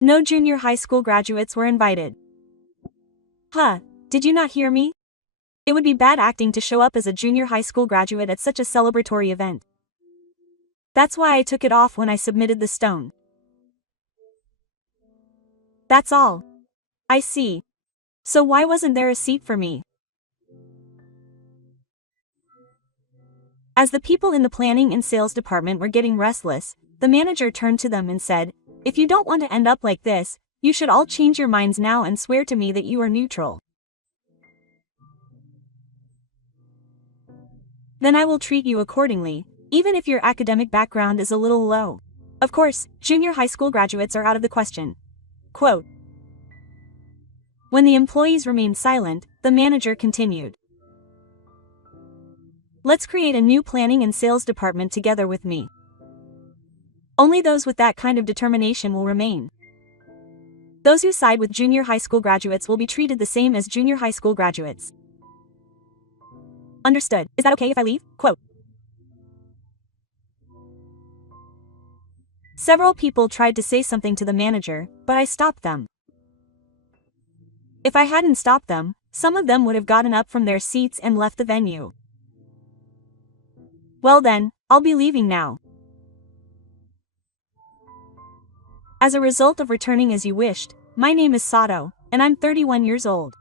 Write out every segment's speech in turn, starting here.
No junior high school graduates were invited. Huh, did you not hear me? It would be bad acting to show up as a junior high school graduate at such a celebratory event. That's why I took it off when I submitted the stone. That's all. I see. So why wasn't there a seat for me? As the people in the planning and sales department were getting restless, the manager turned to them and said, "If you don't want to end up like this, you should all change your minds now and swear to me that you are neutral. Then I will treat you accordingly, even if your academic background is a little low." Of course, junior high school graduates are out of the question. Quote. When the employees remained silent, the manager continued. "Let's create a new planning and sales department together with me. Only those with that kind of determination will remain. Those who side with junior high school graduates will be treated the same as junior high school graduates. Understood. Is that okay if I leave?" Quote. Several people tried to say something to the manager, but I stopped them. If I hadn't stopped them, some of them would have gotten up from their seats and left the venue. Well then, I'll be leaving now. As a result of returning as you wished, my name is Sato, and I'm 31 years old.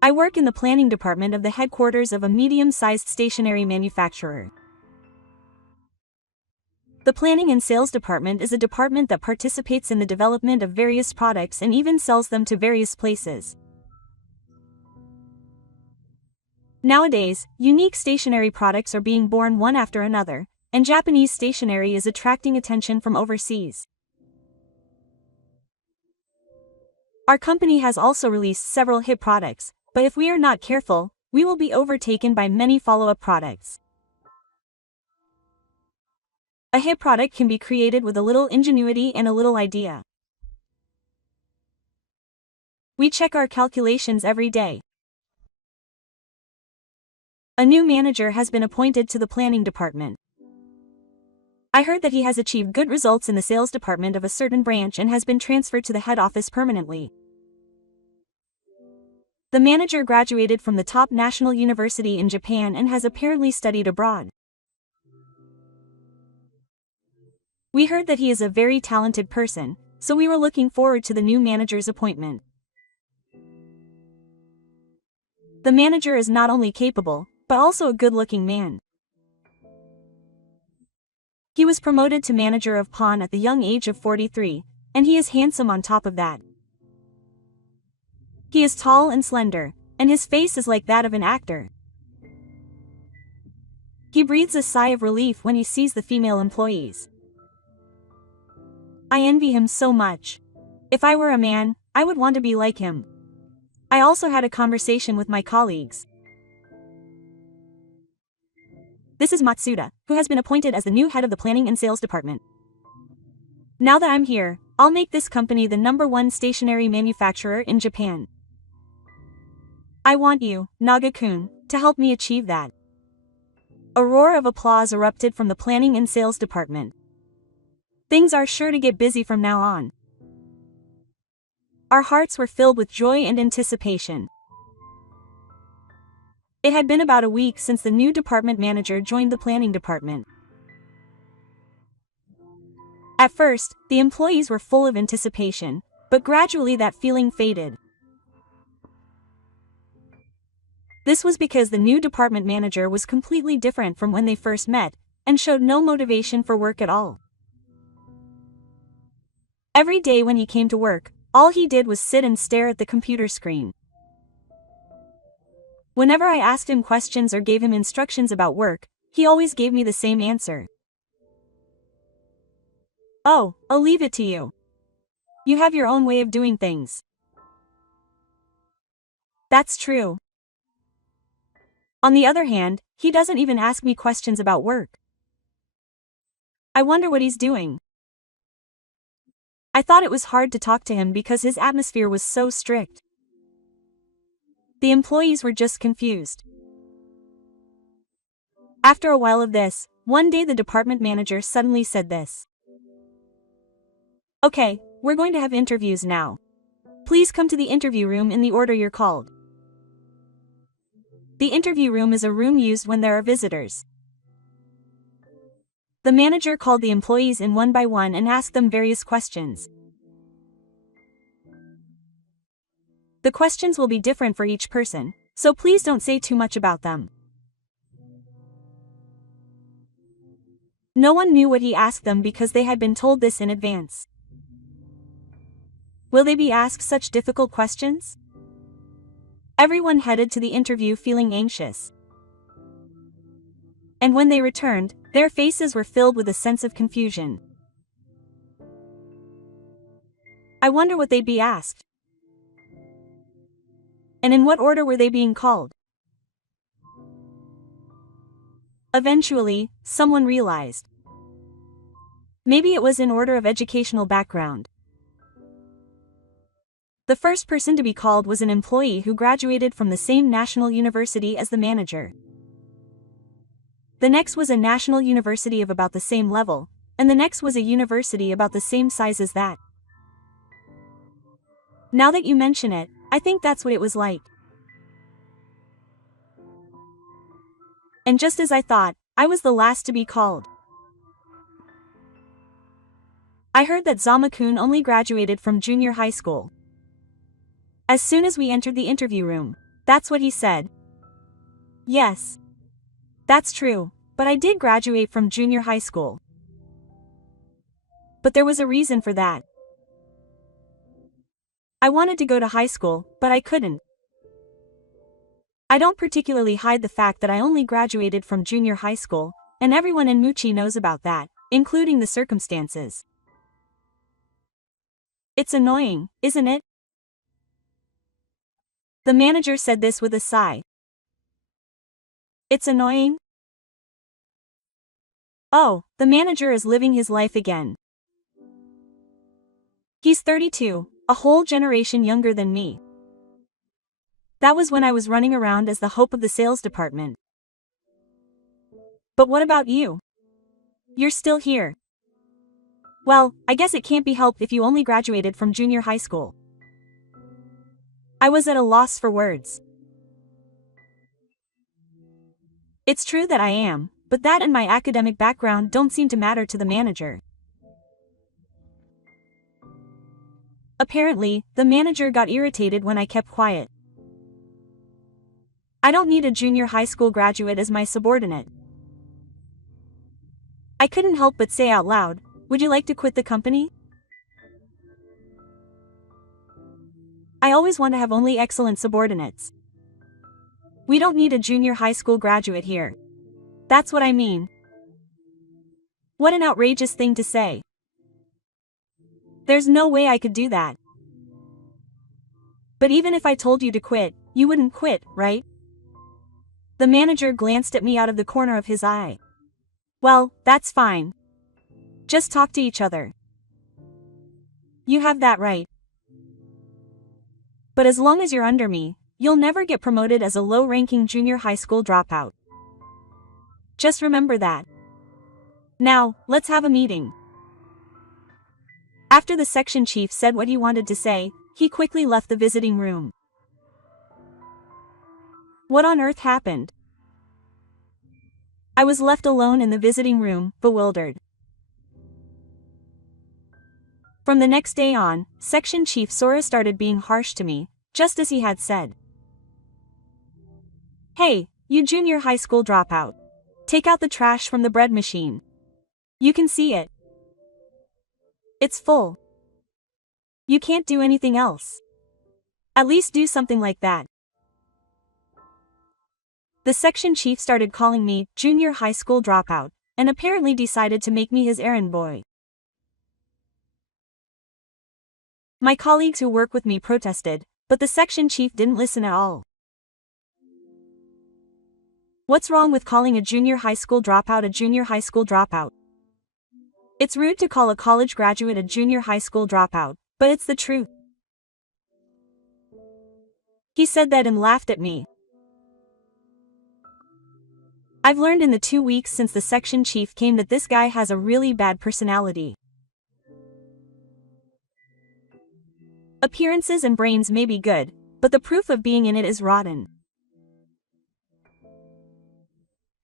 I work in the planning department of the headquarters of a medium-sized stationery manufacturer. The planning and sales department is a department that participates in the development of various products and even sells them to various places. Nowadays, unique stationery products are being born one after another, and Japanese stationery is attracting attention from overseas. Our company has also released several hit products, but if we are not careful, we will be overtaken by many follow-up products. A hit product can be created with a little ingenuity and a little idea. We check our calculations every day. A new manager has been appointed to the planning department. I heard that he has achieved good results in the sales department of a certain branch and has been transferred to the head office permanently. The manager graduated from the top national university in Japan and has apparently studied abroad. We heard that he is a very talented person, so we were looking forward to the new manager's appointment. The manager is not only capable, but also a good-looking man. He was promoted to manager of pawn at the young age of 43, and he is handsome on top of that. He is tall and slender, and his face is like that of an actor. He breathes a sigh of relief when he sees the female employees. I envy him so much. If I were a man, I would want to be like him. I also had a conversation with my colleagues. This is Matsuda, who has been appointed as the new head of the planning and sales department. Now that I'm here, I'll make this company the #1 stationery manufacturer in Japan. I want you, Naga-kun, to help me achieve that. A roar of applause erupted from the planning and sales department. Things are sure to get busy from now on. Our hearts were filled with joy and anticipation. It had been about a week since the new department manager joined the planning department. At first, the employees were full of anticipation, but gradually that feeling faded. This was because the new department manager was completely different from when they first met, and showed no motivation for work at all. Every day when he came to work, all he did was sit and stare at the computer screen. Whenever I asked him questions or gave him instructions about work, he always gave me the same answer. "Oh, I'll leave it to you. You have your own way of doing things." That's true. On the other hand, he doesn't even ask me questions about work. I wonder what he's doing. I thought it was hard to talk to him because his atmosphere was so strict. The employees were just confused. After a while of this, one day the department manager suddenly said this. Okay, we're going to have interviews now. Please come to the interview room in the order you're called. The interview room is a room used when there are visitors. The manager called the employees in one by one and asked them various questions. The questions will be different for each person, so please don't say too much about them. No one knew what he asked them because they had been told this in advance. Will they be asked such difficult questions? Everyone headed to the interview feeling anxious. And when they returned, their faces were filled with a sense of confusion. I wonder what they'd be asked. And in what order were they being called? Eventually, someone realized. Maybe it was in order of educational background. The first person to be called was an employee who graduated from the same national university as the manager. The next was a national university of about the same level, and the next was a university about the same size as that. Now that you mention it, I think that's what it was like. And just as I thought, I was the last to be called. I heard that Zama-kun only graduated from junior high school. As soon as we entered the interview room, that's what he said. Yes. That's true, but I did graduate from junior high school. But there was a reason for that. I wanted to go to high school, but I couldn't. I don't particularly hide the fact that I only graduated from junior high school, and everyone in Muchi knows about that, including the circumstances. It's annoying, isn't it? The manager said this with a sigh. It's annoying? Oh, the manager is living his life again. He's 32, a whole generation younger than me. That was when I was running around as the hope of the sales department. But what about you? You're still here. Well, I guess it can't be helped if you only graduated from junior high school. I was at a loss for words. It's true that I am, but that and my academic background don't seem to matter to the manager. Apparently, the manager got irritated when I kept quiet. I don't need a junior high school graduate as my subordinate. I couldn't help but say out loud, would you like to quit the company? I always want to have only excellent subordinates. We don't need a junior high school graduate here. That's what I mean. What an outrageous thing to say. There's no way I could do that. But even if I told you to quit, you wouldn't quit, right? The manager glanced at me out of the corner of his eye. Well, that's fine. Just talk to each other. You have that right. But as long as you're under me, you'll never get promoted as a low-ranking junior high school dropout. Just remember that. Now, let's have a meeting. After the section chief said what he wanted to say, he quickly left the visiting room. What on earth happened? I was left alone in the visiting room, bewildered. From the next day on, Section Chief Sora started being harsh to me, just as he had said. Hey, you junior high school dropout. Take out the trash from the bread machine. You can see it. It's full. You can't do anything else. At least do something like that. The section chief started calling me junior high school dropout, and apparently decided to make me his errand boy. My colleagues who work with me protested, but the section chief didn't listen at all. What's wrong with calling a junior high school dropout a junior high school dropout? It's rude to call a college graduate a junior high school dropout, but it's the truth. He said that and laughed at me. I've learned in the 2 weeks since the section chief came that this guy has a really bad personality. Appearances and brains may be good, but the proof of being in it is rotten.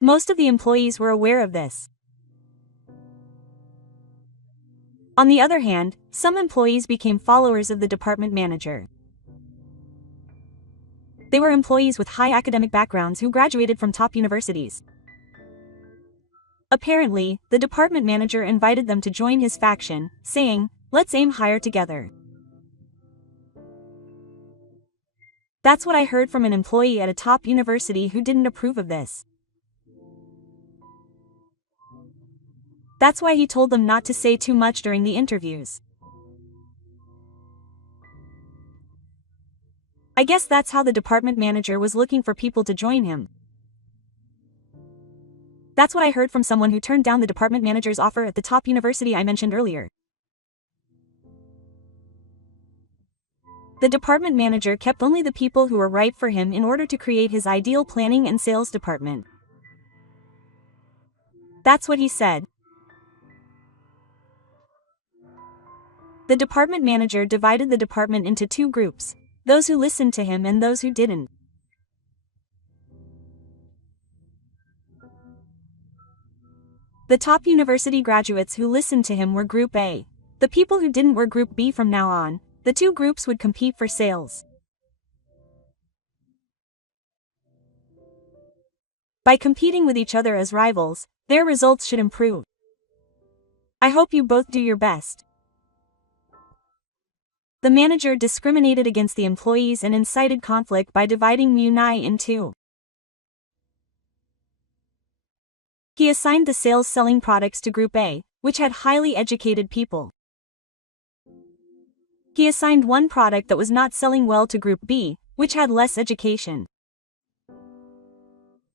Most of the employees were aware of this. On the other hand, some employees became followers of the department manager. They were employees with high academic backgrounds who graduated from top universities. Apparently, the department manager invited them to join his faction, saying, "Let's aim higher together." That's what I heard from an employee at a top university who didn't approve of this. That's why he told them not to say too much during the interviews. I guess that's how the department manager was looking for people to join him. That's what I heard from someone who turned down the department manager's offer at the top university I mentioned earlier. The department manager kept only the people who were right for him in order to create his ideal planning and sales department. That's what he said. The department manager divided the department into two groups, those who listened to him and those who didn't. The top university graduates who listened to him were Group A. The people who didn't were Group B. From now on, the two groups would compete for sales. By competing with each other as rivals, their results should improve. I hope you both do your best. The manager discriminated against the employees and incited conflict by dividing Munai in two. He assigned the sales selling products to Group A, which had highly educated people. He assigned one product that was not selling well to Group B, which had less education.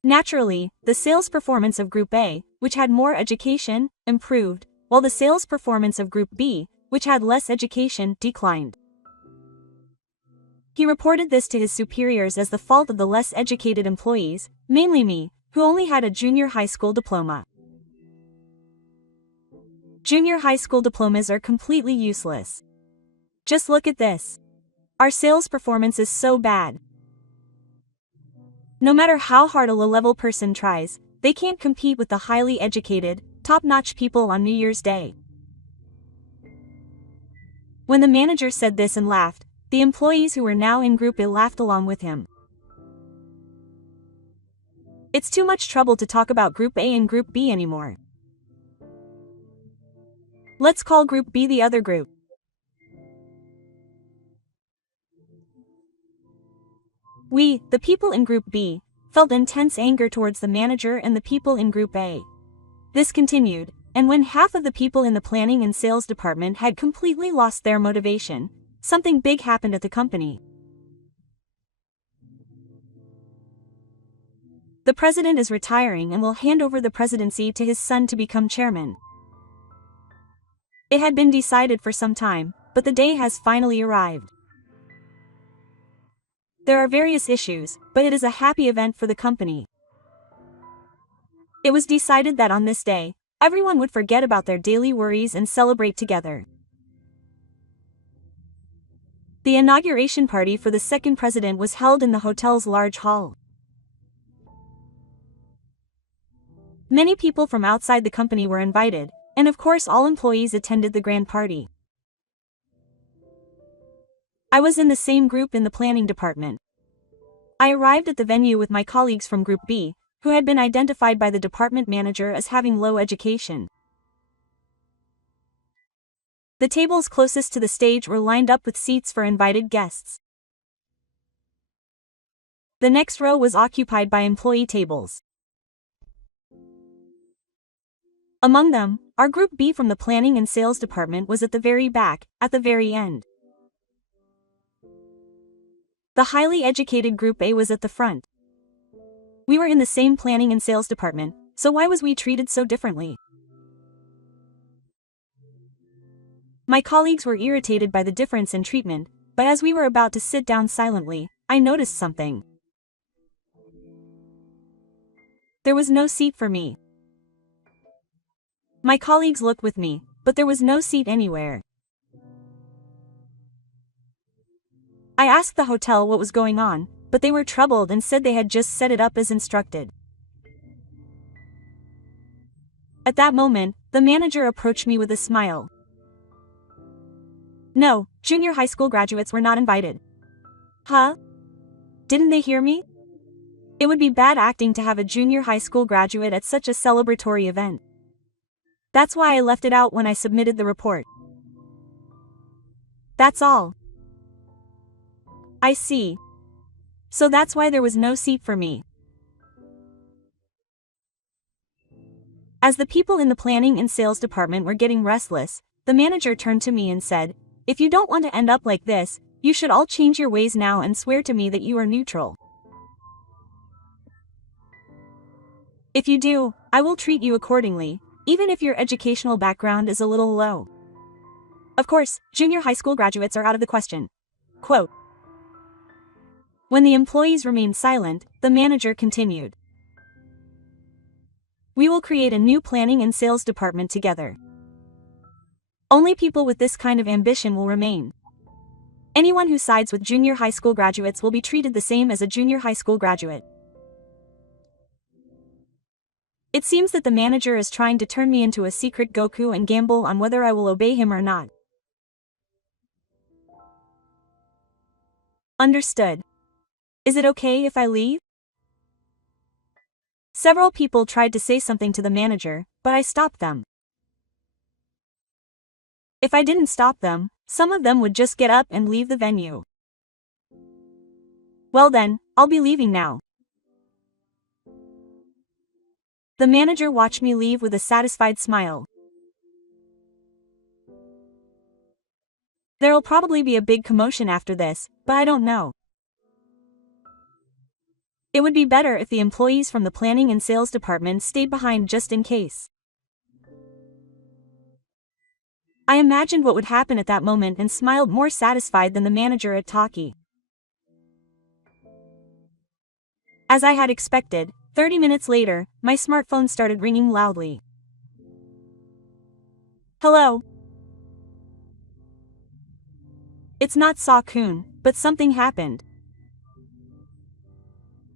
Naturally, the sales performance of Group A, which had more education, improved, while the sales performance of Group B, which had less education, declined. He reported this to his superiors as the fault of the less educated employees, mainly me, who only had a junior high school diploma. Junior high school diplomas are completely useless. Just look at this. Our sales performance is so bad. No matter how hard a low-level person tries, they can't compete with the highly educated, top-notch people on New Year's Day. When the manager said this and laughed, the employees who were now in Group A laughed along with him. It's too much trouble to talk about Group A and Group B anymore. Let's call Group B the other group. We, the people in Group B, felt intense anger towards the manager and the people in Group A. This continued, and when half of the people in the planning and sales department had completely lost their motivation, something big happened at the company. The president is retiring and will hand over the presidency to his son to become chairman. It had been decided for some time, but the day has finally arrived. There are various issues, but it is a happy event for the company. It was decided that on this day, everyone would forget about their daily worries and celebrate together. The inauguration party for the second president was held in the hotel's large hall. Many people from outside the company were invited, and of course all employees attended the grand party. I was in the same group in the planning department. I arrived at the venue with my colleagues from Group B, who had been identified by the department manager as having low education. The tables closest to the stage were lined up with seats for invited guests. The next row was occupied by employee tables. Among them, our Group B from the planning and sales department was at the very back, at the very end. The highly educated Group A was at the front. We were in the same planning and sales department, so why was we treated so differently? My colleagues were irritated by the difference in treatment, but as we were about to sit down silently, I noticed something. There was no seat for me. My colleagues looked with me, but there was no seat anywhere. I asked the hotel what was going on, but they were troubled and said they had just set it up as instructed. At that moment, the manager approached me with a smile. No, junior high school graduates were not invited. Huh? Didn't they hear me? It would be bad acting to have a junior high school graduate at such a celebratory event. That's why I left it out when I submitted the report. That's all. I see. So that's why there was no seat for me. As the people in the planning and sales department were getting restless, the manager turned to me and said, "If you don't want to end up like this, you should all change your ways now and swear to me that you are neutral. If you do, I will treat you accordingly, even if your educational background is a little low." Of course, junior high school graduates are out of the question. Quote. When the employees remained silent, the manager continued. We will create a new planning and sales department together. Only people with this kind of ambition will remain. Anyone who sides with junior high school graduates will be treated the same as a junior high school graduate. It seems that the manager is trying to turn me into a secret Goku and gamble on whether I will obey him or not. Understood. Is it okay if I leave? Several people tried to say something to the manager, but I stopped them. If I didn't stop them, some of them would just get up and leave the venue. Well then, I'll be leaving now. The manager watched me leave with a satisfied smile. There'll probably be a big commotion after this, but I don't know. It would be better if the employees from the planning and sales department stayed behind just in case. I imagined what would happen at that moment and smiled more satisfied than the manager at Taki. As I had expected, 30 minutes later, my smartphone started ringing loudly. Hello? It's not Sa-kun, but something happened.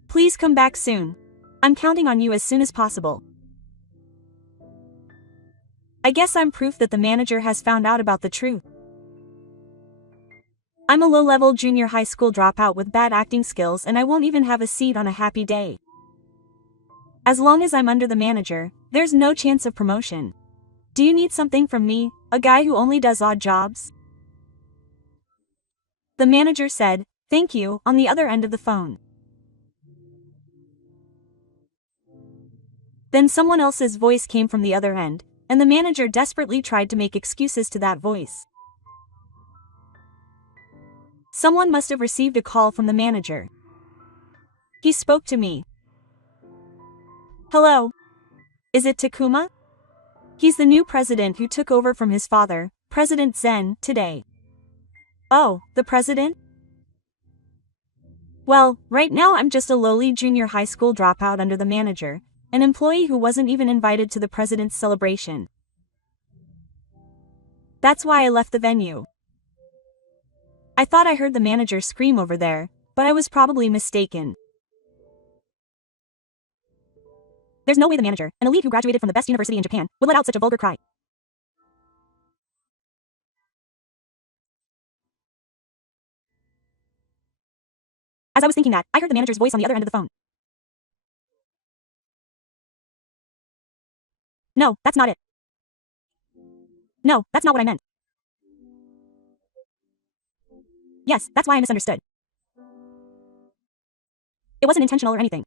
Please come back soon. I'm counting on you as soon as possible. I guess I'm proof that the manager has found out about the truth. I'm a low-level junior high school dropout with bad acting skills and I won't even have a seat on a happy day. As long as I'm under the manager, there's no chance of promotion. Do you need something from me, a guy who only does odd jobs? The manager said, "Thank you," on the other end of the phone. Then someone else's voice came from the other end, and the manager desperately tried to make excuses to that voice. Someone must have received a call from the manager. He spoke to me. Hello. Is it Takuma? He's the new president who took over from his father, President Zen, today. Oh, the president? Well, right now I'm just a lowly junior high school dropout under the manager, an employee who wasn't even invited to the president's celebration. That's why I left the venue. I thought I heard the manager scream over there, but I was probably mistaken. There's no way the manager, an elite who graduated from the best university in Japan, would let out such a vulgar cry. As I was thinking that, I heard the manager's voice on the other end of the phone. No, that's not it. No, that's not what I meant. Yes, that's why I misunderstood. It wasn't intentional or anything.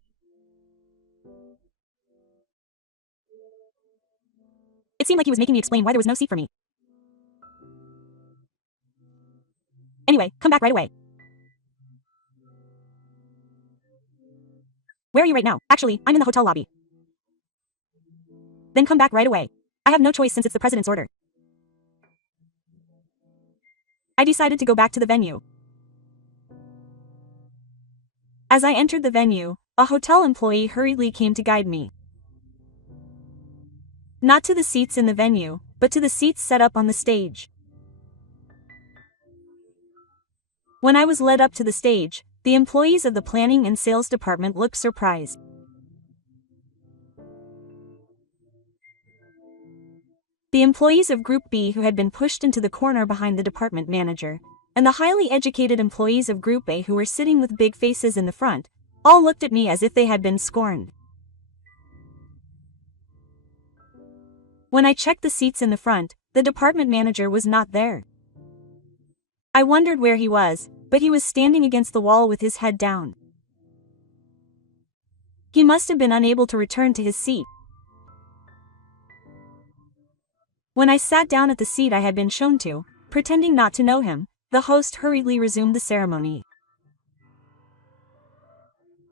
It seemed like he was making me explain why there was no seat for me. Anyway, come back right away. Where are you right now? Actually, I'm in the hotel lobby. Then come back right away. I have no choice since it's the president's order. I decided to go back to the venue. As I entered the venue, a hotel employee hurriedly came to guide me. Not to the seats in the venue, but to the seats set up on the stage. When I was led up to the stage, the employees of the planning and sales department looked surprised. The employees of Group B who had been pushed into the corner behind the department manager, and the highly educated employees of Group A who were sitting with big faces in the front, all looked at me as if they had been scorned. When I checked the seats in the front, the department manager was not there. I wondered where he was, but he was standing against the wall with his head down. He must have been unable to return to his seat. When I sat down at the seat I had been shown to, pretending not to know him, the host hurriedly resumed the ceremony.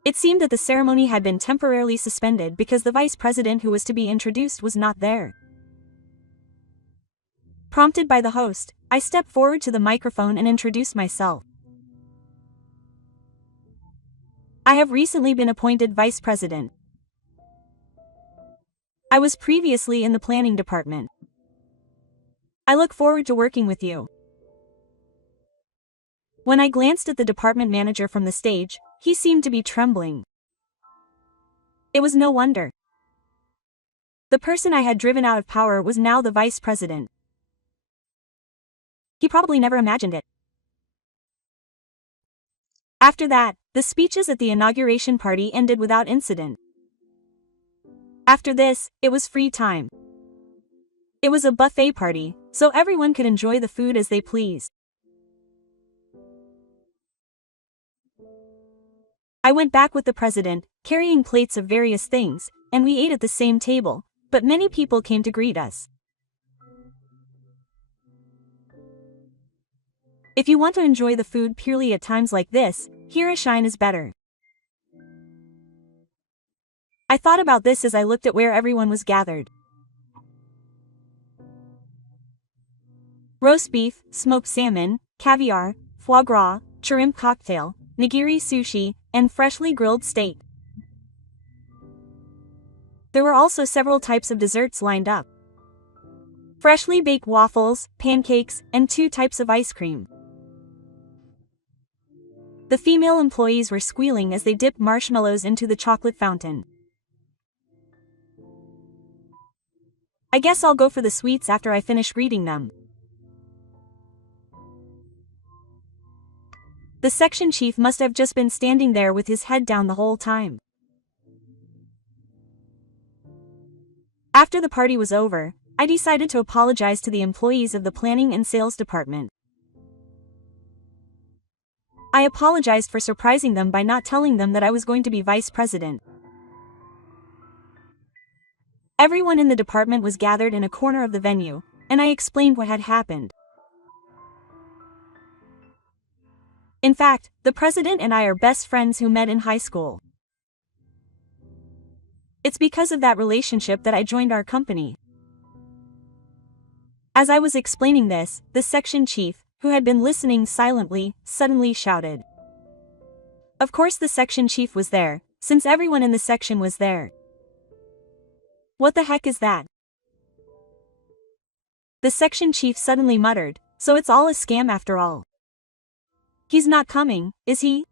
It seemed that the ceremony had been temporarily suspended because the vice president who was to be introduced was not there. Prompted by the host, I stepped forward to the microphone and introduced myself. I have recently been appointed vice president. I was previously in the planning department. I look forward to working with you. When I glanced at the department manager from the stage, he seemed to be trembling. It was no wonder. The person I had driven out of power was now the vice president. He probably never imagined it. After that, the speeches at the inauguration party ended without incident. After this, it was free time. It was a buffet party, so everyone could enjoy the food as they pleased. I went back with the president, carrying plates of various things, and we ate at the same table, but many people came to greet us. If you want to enjoy the food purely at times like this, here a shine is better. I thought about this as I looked at where everyone was gathered. Roast beef, smoked salmon, caviar, foie gras, shrimp cocktail, nigiri sushi, and freshly grilled steak. There were also several types of desserts lined up. Freshly baked waffles, pancakes, and 2 types of ice cream. The female employees were squealing as they dipped marshmallows into the chocolate fountain. I guess I'll go for the sweets after I finish reading them. The section chief must have just been standing there with his head down the whole time. After the party was over, I decided to apologize to the employees of the planning and sales department. I apologized for surprising them by not telling them that I was going to be vice president. Everyone in the department was gathered in a corner of the venue, and I explained what had happened. In fact, the president and I are best friends who met in high school. It's because of that relationship that I joined our company. As I was explaining this, the section chief, who had been listening silently, suddenly shouted. Of course the section chief was there, since everyone in the section was there. What the heck is that? The section chief suddenly muttered, so it's all a scam after all. He's not coming, is he?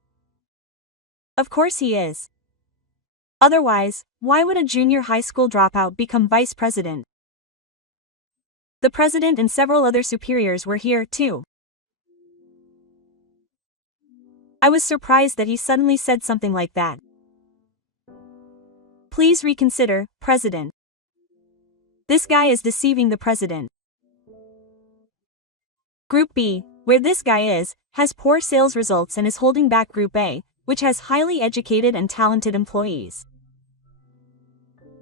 Of course he is. Otherwise, why would a junior high school dropout become vice president? The president and several other superiors were here too. I was surprised that he suddenly said something like that. Please reconsider, President. This guy is deceiving the president. Group B, where this guy is, has poor sales results and is holding back Group A, which has highly educated and talented employees.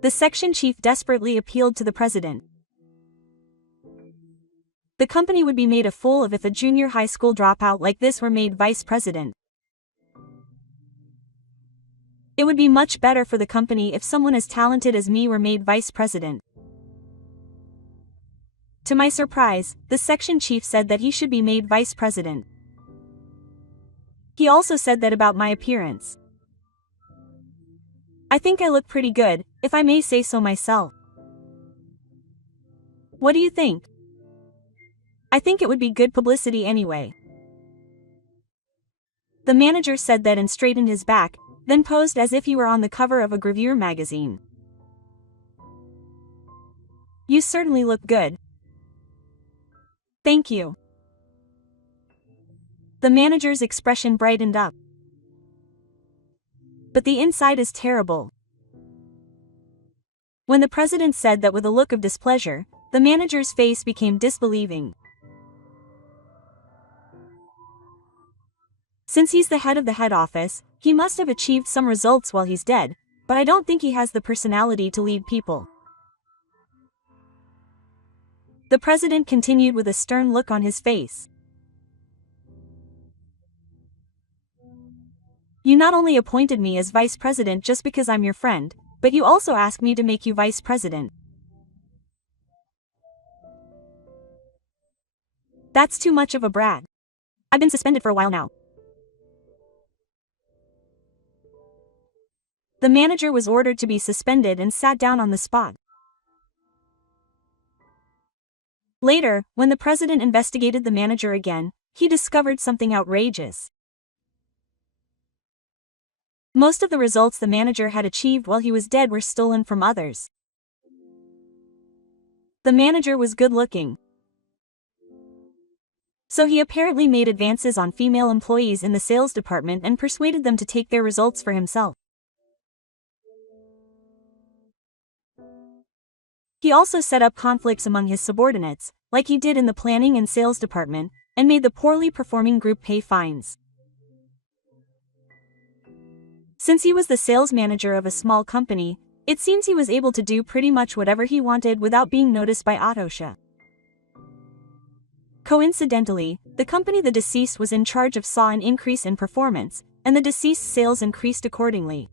The section chief desperately appealed to the president. The company would be made a fool of if a junior high school dropout like this were made vice president. It would be much better for the company if someone as talented as me were made vice president. To my surprise, the section chief said that he should be made vice president. He also said that about my appearance. I think I look pretty good, if I may say so myself. What do you think? I think it would be good publicity anyway. The manager said that and straightened his back, then posed as if he were on the cover of a gravure magazine. "You certainly look good." "Thank you." The manager's expression brightened up. "But the inside is terrible." When the president said that with a look of displeasure, the manager's face became disbelieving. "Since he's the head of the head office, he must have achieved some results while he's dead, but I don't think he has the personality to lead people." The president continued with a stern look on his face. "You not only appointed me as vice president just because I'm your friend, but you also asked me to make you vice president. That's too much of a brag. I've been suspended for a while now." The manager was ordered to be suspended and sat down on the spot. Later, when the president investigated the manager again, he discovered something outrageous. Most of the results the manager had achieved while he was dead were stolen from others. The manager was good-looking, so he apparently made advances on female employees in the sales department and persuaded them to take their results for himself. He also set up conflicts among his subordinates, like he did in the planning and sales department, and made the poorly performing group pay fines. Since he was the sales manager of a small company, it seems he was able to do pretty much whatever he wanted without being noticed by OSHA. Coincidentally, the company the deceased was in charge of saw an increase in performance, and the deceased's sales increased accordingly.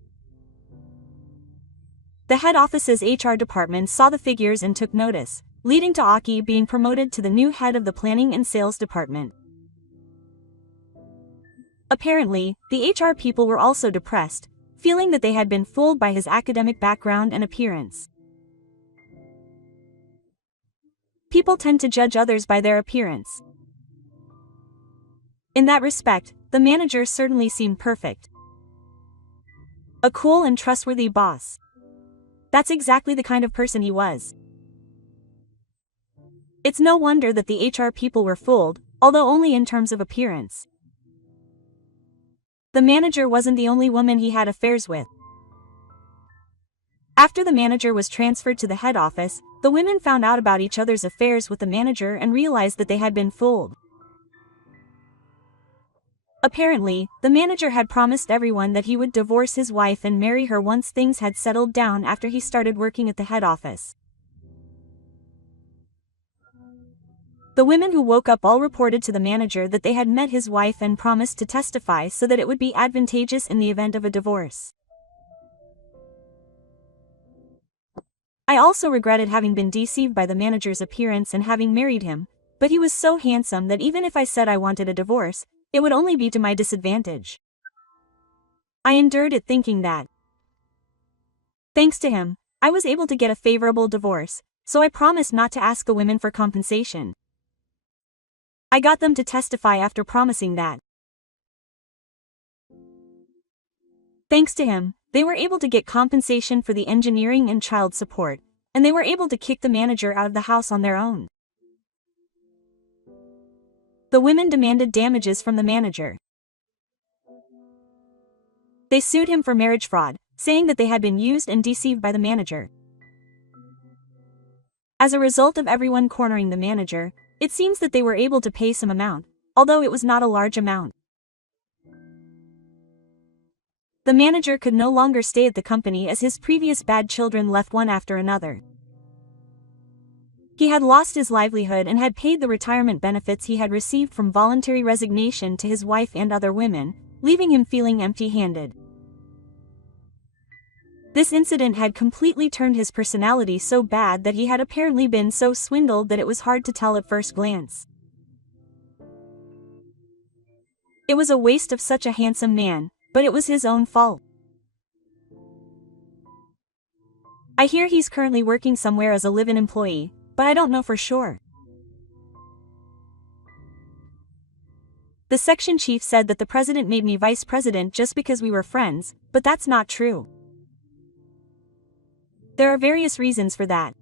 The head office's HR department saw the figures and took notice, leading to Aki being promoted to the new head of the planning and sales department. Apparently, the HR people were also depressed, feeling that they had been fooled by his academic background and appearance. People tend to judge others by their appearance. In that respect, the manager certainly seemed perfect. A cool and trustworthy boss. That's exactly the kind of person he was. It's no wonder that the HR people were fooled, although only in terms of appearance. The manager wasn't the only woman he had affairs with. After the manager was transferred to the head office, the women found out about each other's affairs with the manager and realized that they had been fooled. Apparently, the manager had promised everyone that he would divorce his wife and marry her once things had settled down after he started working at the head office. The women who woke up all reported to the manager that they had met his wife and promised to testify so that it would be advantageous in the event of a divorce. I also regretted having been deceived by the manager's appearance and having married him, but he was so handsome that even if I said I wanted a divorce, it would only be to my disadvantage. I endured it thinking that, thanks to him, I was able to get a favorable divorce, so I promised not to ask the women for compensation. I got them to testify after promising that. Thanks to him, they were able to get compensation for the engineering and child support, and they were able to kick the manager out of the house on their own. The women demanded damages from the manager. They sued him for marriage fraud, saying that they had been used and deceived by the manager. As a result of everyone cornering the manager, it seems that they were able to pay some amount, although it was not a large amount. The manager could no longer stay at the company as his previous bad children left one after another. He had lost his livelihood and had paid the retirement benefits he had received from voluntary resignation to his wife and other women, leaving him feeling empty-handed. This incident had completely turned his personality so bad that he had apparently been so swindled that it was hard to tell at first glance. It was a waste of such a handsome man, but it was his own fault. I hear he's currently working somewhere as a live-in employee, but I don't know for sure. The section chief said that the president made me vice president just because we were friends, but that's not true. There are various reasons for that.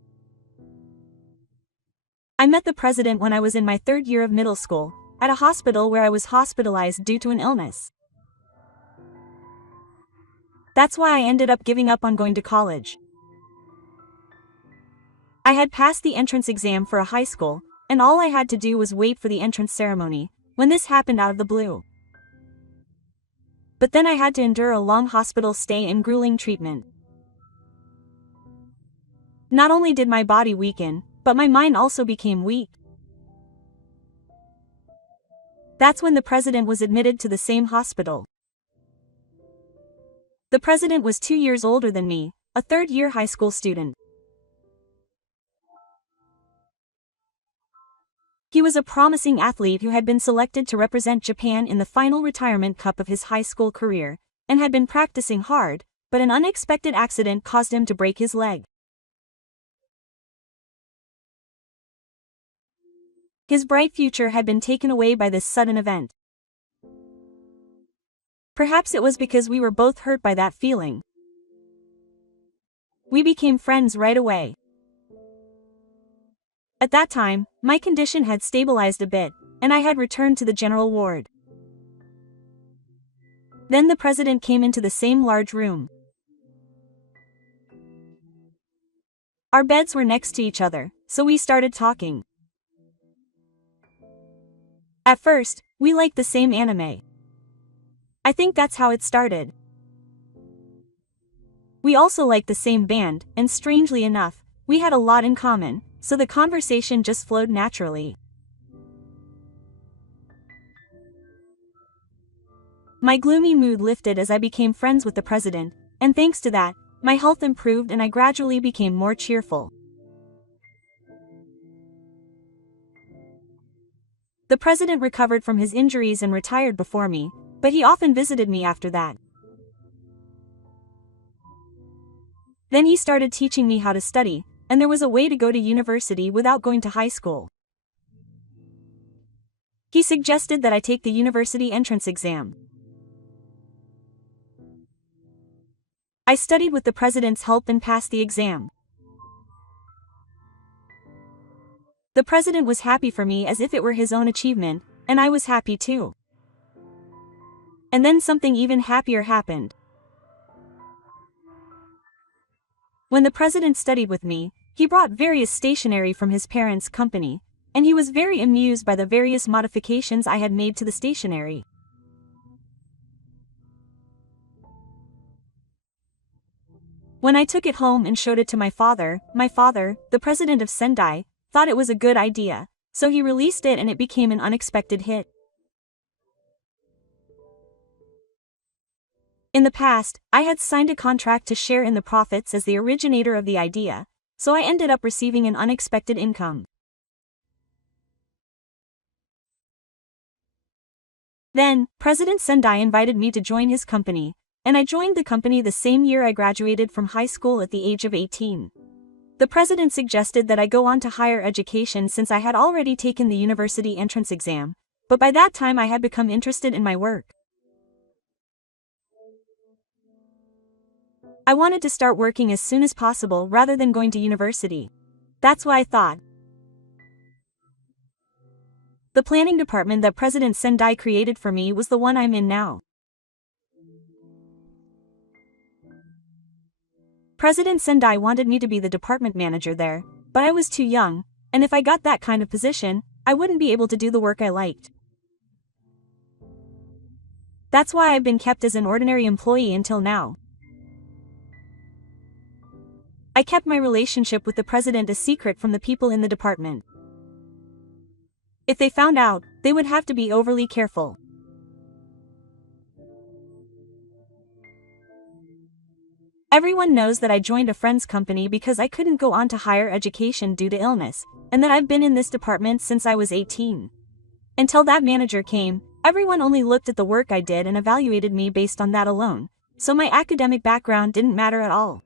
I met the president when I was in my 3rd year of middle school, at a hospital where I was hospitalized due to an illness. That's why I ended up giving up on going to college. I had passed the entrance exam for a high school, and all I had to do was wait for the entrance ceremony, when this happened out of the blue. But then I had to endure a long hospital stay and grueling treatment. Not only did my body weaken, but my mind also became weak. That's when the president was admitted to the same hospital. The president was 2 years older than me, a 3rd-year high school student. He was a promising athlete who had been selected to represent Japan in the final retirement cup of his high school career, and had been practicing hard, but an unexpected accident caused him to break his leg. His bright future had been taken away by this sudden event. Perhaps it was because we were both hurt by that feeling. We became friends right away. At that time, my condition had stabilized a bit, and I had returned to the general ward. Then the president came into the same large room. Our beds were next to each other, so we started talking. At first, we liked the same anime. I think that's how it started. We also liked the same band, and strangely enough, we had a lot in common, so the conversation just flowed naturally. My gloomy mood lifted as I became friends with the president, and thanks to that, my health improved and I gradually became more cheerful. The president recovered from his injuries and retired before me, but he often visited me after that. Then he started teaching me how to study, and there was a way to go to university without going to high school. He suggested that I take the university entrance exam. I studied with the president's help and passed the exam. The president was happy for me as if it were his own achievement, and I was happy too. And then something even happier happened. When the president studied with me, he brought various stationery from his parents' company, and he was very amused by the various modifications I had made to the stationery. When I took it home and showed it to my father, the president of Sendai, thought it was a good idea, so he released it and it became an unexpected hit. In the past, I had signed a contract to share in the profits as the originator of the idea, so I ended up receiving an unexpected income. Then, President Sendai invited me to join his company, and I joined the company the same year I graduated from high school at the age of 18. The president suggested that I go on to higher education since I had already taken the university entrance exam, but by that time I had become interested in my work. I wanted to start working as soon as possible rather than going to university. That's why I thought. The planning department that President Sendai created for me was the one I'm in now. President Sendai wanted me to be the department manager there, but I was too young, and if I got that kind of position, I wouldn't be able to do the work I liked. That's why I've been kept as an ordinary employee until now. I kept my relationship with the president a secret from the people in the department. If they found out, they would have to be overly careful. Everyone knows that I joined a friend's company because I couldn't go on to higher education due to illness, and that I've been in this department since I was 18. Until that manager came, everyone only looked at the work I did and evaluated me based on that alone, so my academic background didn't matter at all.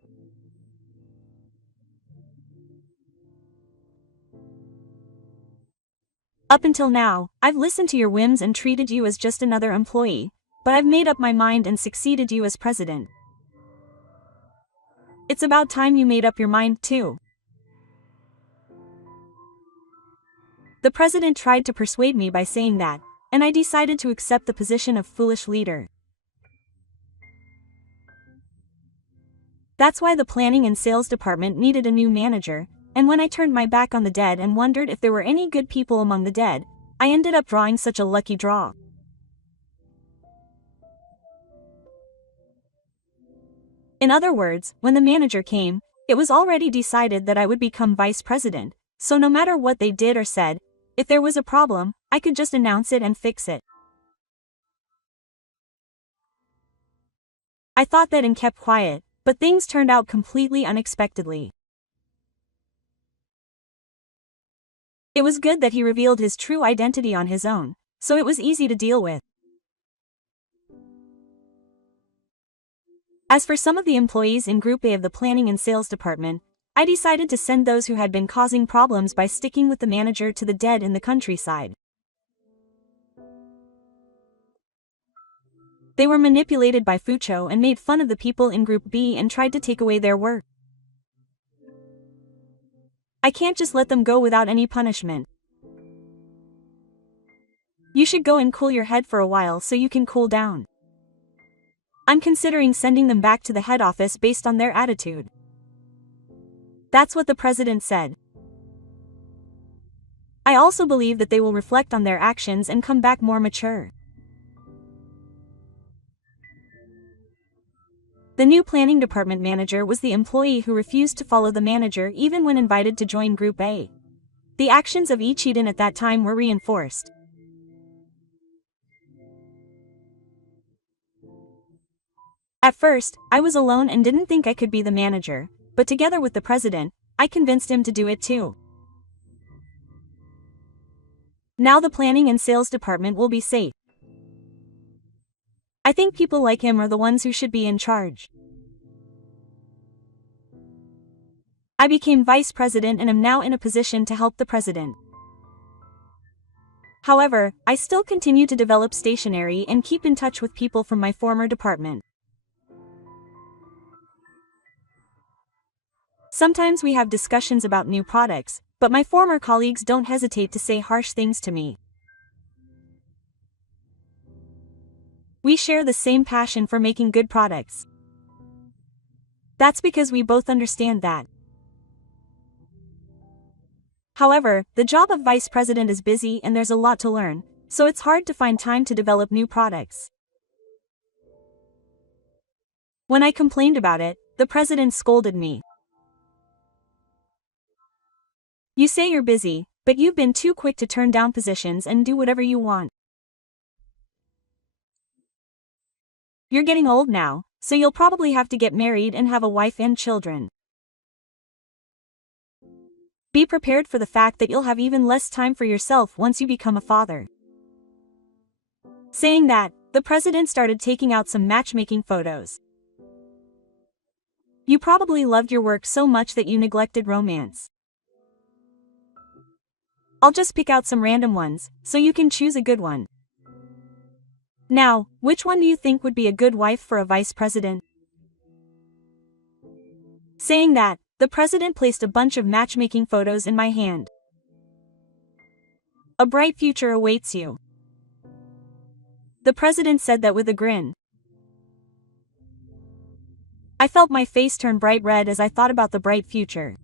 Up until now, I've listened to your whims and treated you as just another employee, but I've made up my mind and succeeded you as president. It's about time you made up your mind too. The president tried to persuade me by saying that, and I decided to accept the position of foolish leader. That's why the planning and sales department needed a new manager, and when I turned my back on the dead and wondered if there were any good people among the dead, I ended up drawing such a lucky draw. In other words, when the manager came, it was already decided that I would become vice president, so no matter what they did or said, if there was a problem, I could just announce it and fix it. I thought that and kept quiet, but things turned out completely unexpectedly. It was good that he revealed his true identity on his own, so it was easy to deal with. As for some of the employees in Group A of the Planning and Sales Department, I decided to send those who had been causing problems by sticking with the manager to the dead in the countryside. They were manipulated by Fucho and made fun of the people in Group B and tried to take away their work. I can't just let them go without any punishment. You should go and cool your head for a while so you can cool down. I'm considering sending them back to the head office based on their attitude. That's what the president said. I also believe that they will reflect on their actions and come back more mature. The new planning department manager was the employee who refused to follow the manager even when invited to join Group A. The actions of Ichiden at that time were reinforced. At first, I was alone and didn't think I could be the manager, but together with the president, I convinced him to do it too. Now the planning and sales department will be safe. I think people like him are the ones who should be in charge. I became vice president and am now in a position to help the president. However, I still continue to develop stationery and keep in touch with people from my former department. Sometimes we have discussions about new products, but my former colleagues don't hesitate to say harsh things to me. We share the same passion for making good products. That's because we both understand that. However, the job of vice president is busy and there's a lot to learn, so it's hard to find time to develop new products. When I complained about it, the president scolded me. You say you're busy, but you've been too quick to turn down positions and do whatever you want. You're getting old now, so you'll probably have to get married and have a wife and children. Be prepared for the fact that you'll have even less time for yourself once you become a father. Saying that, the president started taking out some matchmaking photos. You probably loved your work so much that you neglected romance. I'll just pick out some random ones, so you can choose a good one. Now, which one do you think would be a good wife for a vice president? Saying that, the president placed a bunch of matchmaking photos in my hand. A bright future awaits you. The president said that with a grin. I felt my face turn bright red as I thought about the bright future.